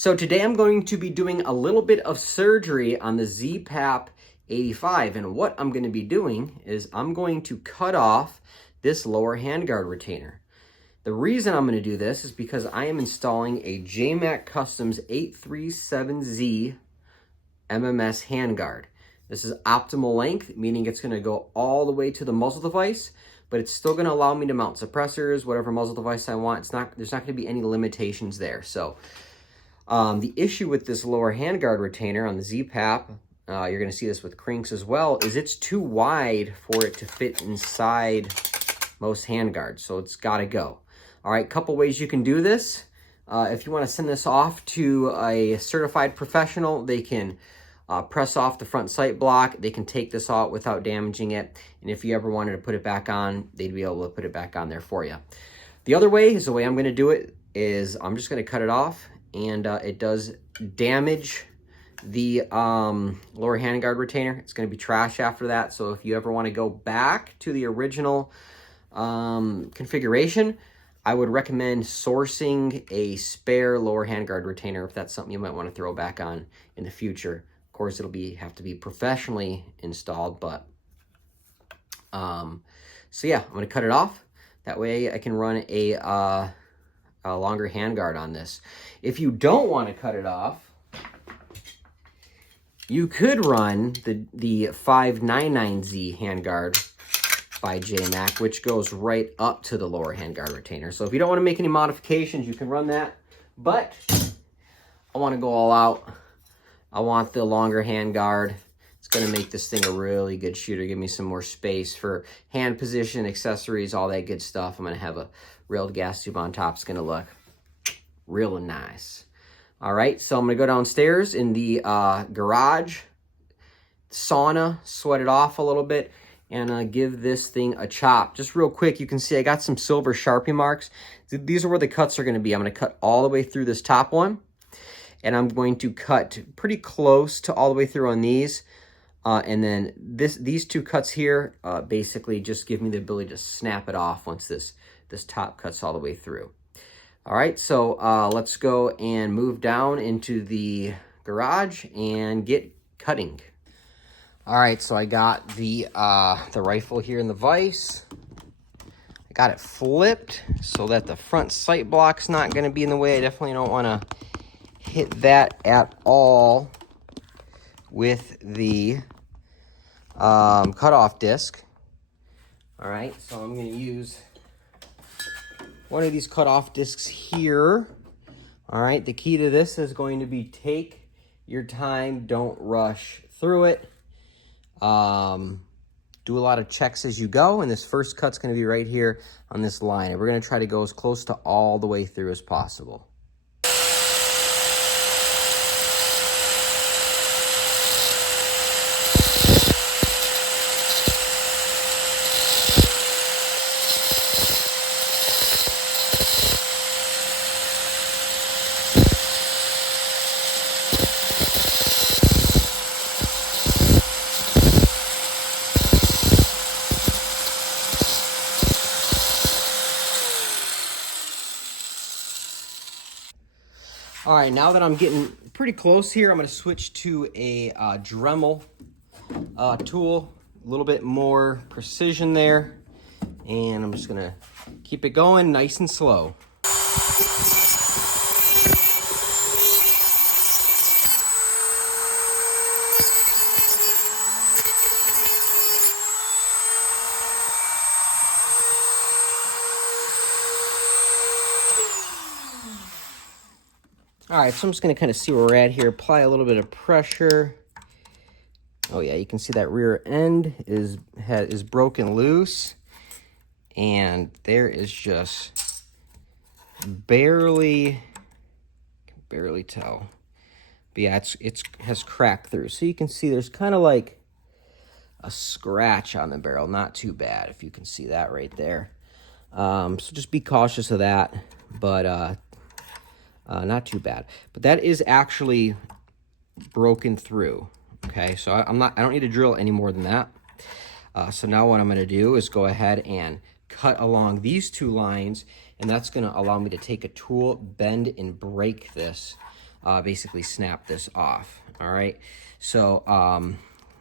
So today I'm going to be doing a little bit of surgery on the ZPAP85, and what I'm going to be doing is I'm going to cut off this lower handguard retainer. The reason I'm going to do this is because I am installing a Jmac Customs 837Z MMS handguard. This is optimal length, meaning it's going to go all the way to the muzzle device, but it's still going to allow me to mount suppressors, whatever muzzle device I want. There's not going to be any limitations there. So the issue with this lower handguard retainer on the ZPAP, you're going to see this with crinks as well, is it's too wide for it to fit inside most handguards, so it's got to go. All right, couple ways you can do this. If you want to send this off to a certified professional, they can press off the front sight block. They can take this out without damaging it, and if you ever wanted to put it back on, they'd be able to put it back on there for you. The other way is the way I'm going to do it is I'm just going to cut it off, and it does damage the lower handguard retainer. It's going to be trash after that, so if you ever want to go back to the original configuration, I would recommend sourcing a spare lower handguard retainer if that's something you might want to throw back on in the future. Of course, it'll have to be professionally installed, but so yeah, I'm going to cut it off. That way I can run a longer handguard on this. If you don't want to cut it off, you could run the 599Z handguard by Jmac, which goes right up to the lower handguard retainer. So if you don't want to make any modifications, you can run that. But I want to go all out. I want the longer handguard. It's going to make this thing a really good shooter, give me some more space for hand position, accessories, all that good stuff. I'm going to have a railed gas tube on top. It's going to look real nice. All right, so I'm going to go downstairs in the garage, sauna, sweat it off a little bit, and give this thing a chop. Just real quick, you can see I got some silver Sharpie marks. These are where the cuts are going to be. I'm going to cut all the way through this top one, and I'm going to cut pretty close to all the way through on these. And then these two cuts here basically just give me the ability to snap it off once this top cuts all the way through. All right, so let's go and move down into the garage and get cutting. All right, so I got the rifle here in the vise. I got it flipped so that the front sight block's not going to be in the way. I definitely don't want to hit that at all with the cutoff disc. All right, so I'm going to use one of these cutoff discs here. All right, the key to this is going to be take your time, don't rush through it. Do a lot of checks as you go, and this first cut's going to be right here on this line, and we're going to try to go as close to all the way through as possible. All right, now that I'm getting pretty close here, I'm going to switch to a Dremel tool, a little bit more precision there, and I'm just going to keep it going nice and slow. All right, so I'm just going to kind of see where we're at here, apply a little bit of pressure. Oh yeah, you can see that rear end is broken loose, and there is just barely tell. But yeah, it has cracked through. So you can see there's kind of like a scratch on the barrel. Not too bad, if you can see that right there. So just be cautious of that, but not too bad. But that is actually broken through. Okay, so I don't need to drill any more than that. So now what I'm going to do is go ahead and cut along these two lines, and that's going to allow me to take a tool, bend and break this basically snap this off. All right, so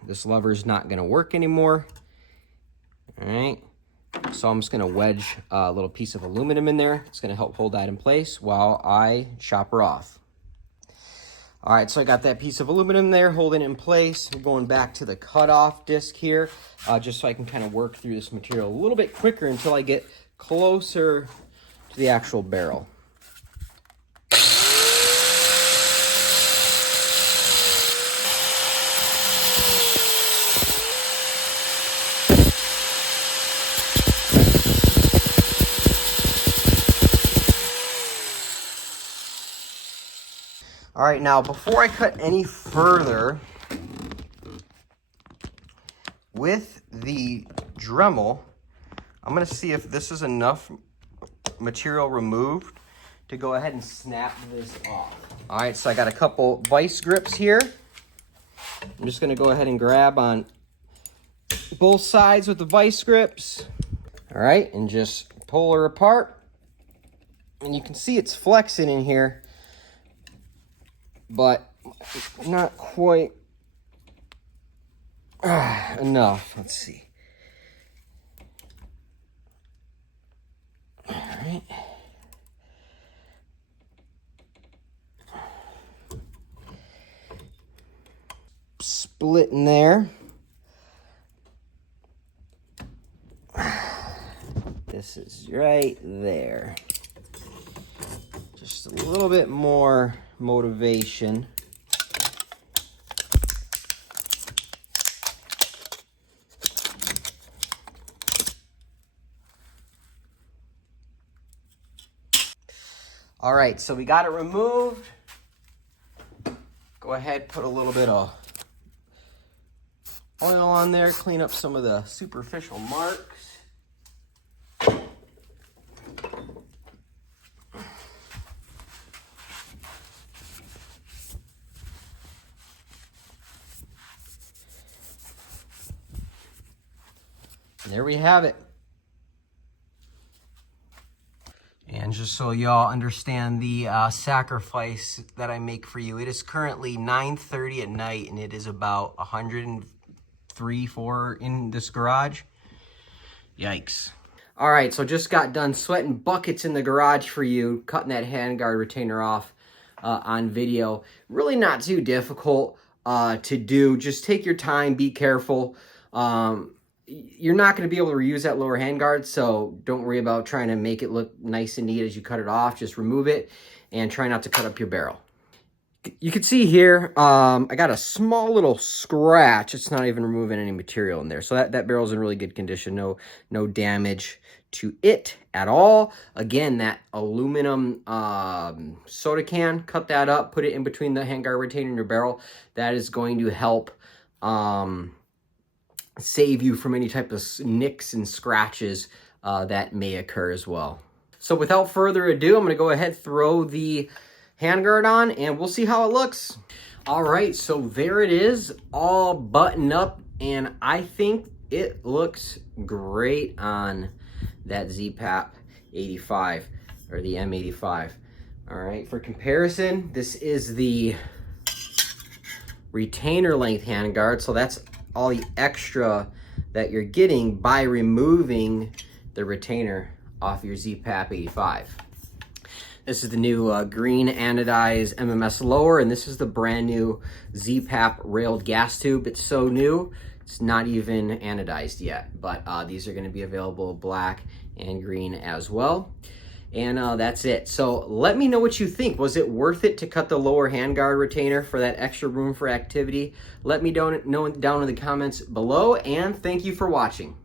this lever is not going to work anymore. All right, so I'm just going to wedge a little piece of aluminum in there. It's going to help hold that in place while I chop her off. All right, so I got that piece of aluminum there holding it in place. We're going back to the cutoff disc here, just so I can kind of work through this material a little bit quicker until I get closer to the actual barrel. All right, now before I cut any further with the Dremel, I'm gonna see if this is enough material removed to go ahead and snap this off. All right, so I got a couple vice grips here. I'm just gonna go ahead and grab on both sides with the vice grips. All right, and just pull her apart. And you can see it's flexing in here, but not quite enough. Let's see. All right. Split in there. This is right there. Just a little bit more motivation. All right, so we got it removed. Go ahead, put a little bit of oil on there, clean up some of the superficial marks. And there we have it. And just so y'all understand the sacrifice that I make for you, it is currently 9:30 at night, and it is about 103, 4 in this garage. Yikes. All right, so just got done sweating buckets in the garage for you, cutting that handguard retainer off on video. Really not too difficult to do. Just take your time, be careful. You're not going to be able to reuse that lower handguard, so don't worry about trying to make it look nice and neat as you cut it off. Just remove it and try not to cut up your barrel. You can see here, I got a small little scratch. It's not even removing any material in there. So that barrel's in really good condition. No damage to it at all. Again, that aluminum soda can, cut that up, put it in between the handguard retainer and your barrel. That is going to help save you from any type of nicks and scratches that may occur as well. So without further ado, I'm going to go ahead, throw the handguard on, and we'll see how it looks. All right, so there it is, all buttoned up, and I think it looks great on that ZPAP85 or the M85. All right, for comparison, this is the retainer length handguard, so that's all the extra that you're getting by removing the retainer off your ZPAP85. This is the new green anodized MMS lower, and this is the brand new ZPAP railed gas tube. It's so new, it's not even anodized yet, but these are going to be available black and green as well. And that's it. So let me know what you think. Was it worth it to cut the lower handguard retainer for that extra room for activity? Let me know down in the comments below, and thank you for watching.